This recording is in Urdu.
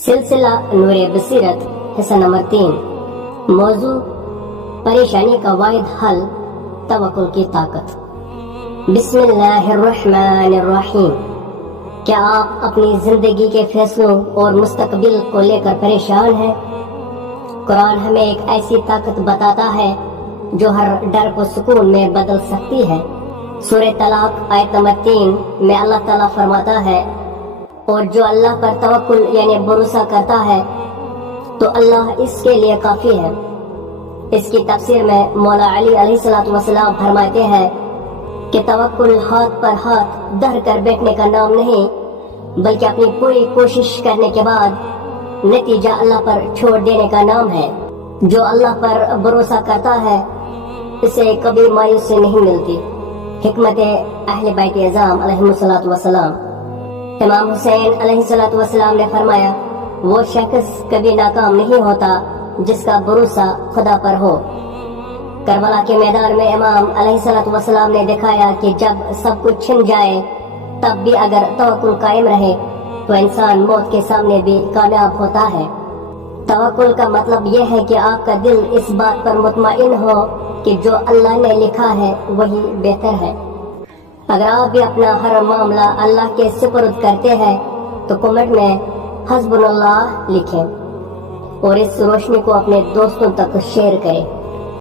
سلسلہ نور بصیرت حصہ نمبر 3۔ موضوع پریشانی کا واحد حل توکل کی طاقت۔ بسم اللہ الرحمن الرحیم۔ کیا آپ اپنی زندگی کے فیصلوں اور مستقبل کو لے کر پریشان ہیں؟ قرآن ہمیں ایک ایسی طاقت بتاتا ہے جو ہر ڈر کو سکون میں بدل سکتی ہے۔ سورہ طلاق آیت نمبر 3 میں اللہ تعالیٰ فرماتا ہے، اور جو اللہ پر توکل یعنی بھروسہ کرتا ہے تو اللہ اس کے لیے کافی ہے۔ اس کی تفسیر میں مولا علی علیہ السلام فرماتے ہیں کہ توکل ہاتھ پر ہاتھ دھر کر بیٹھنے کا نام نہیں، بلکہ اپنی پوری کوشش کرنے کے بعد نتیجہ اللہ پر چھوڑ دینے کا نام ہے۔ جو اللہ پر بھروسہ کرتا ہے اسے کبھی مایوسی نہیں ملتی۔ حکمت اہل بیت اعظام علیہ السلام۔ امام حسین علیہ السلام نے فرمایا، وہ شخص کبھی ناکام نہیں ہوتا جس کا بھروسہ خدا پر ہو۔ کربلا کے میدان میں امام علیہ السلام نے دکھایا کہ جب سب کچھ چھن جائے تب بھی اگر توکل قائم رہے تو انسان موت کے سامنے بھی کامیاب ہوتا ہے۔ توکل کا مطلب یہ ہے کہ آپ کا دل اس بات پر مطمئن ہو کہ جو اللہ نے لکھا ہے وہی بہتر ہے۔ اگر آپ بھی اپنا ہر معاملہ اللہ کے سپرد کرتے ہیں تو کمنٹ میں حسبنا اللہ لکھیں اور اس روشنی کو اپنے دوستوں تک شیئر کریں۔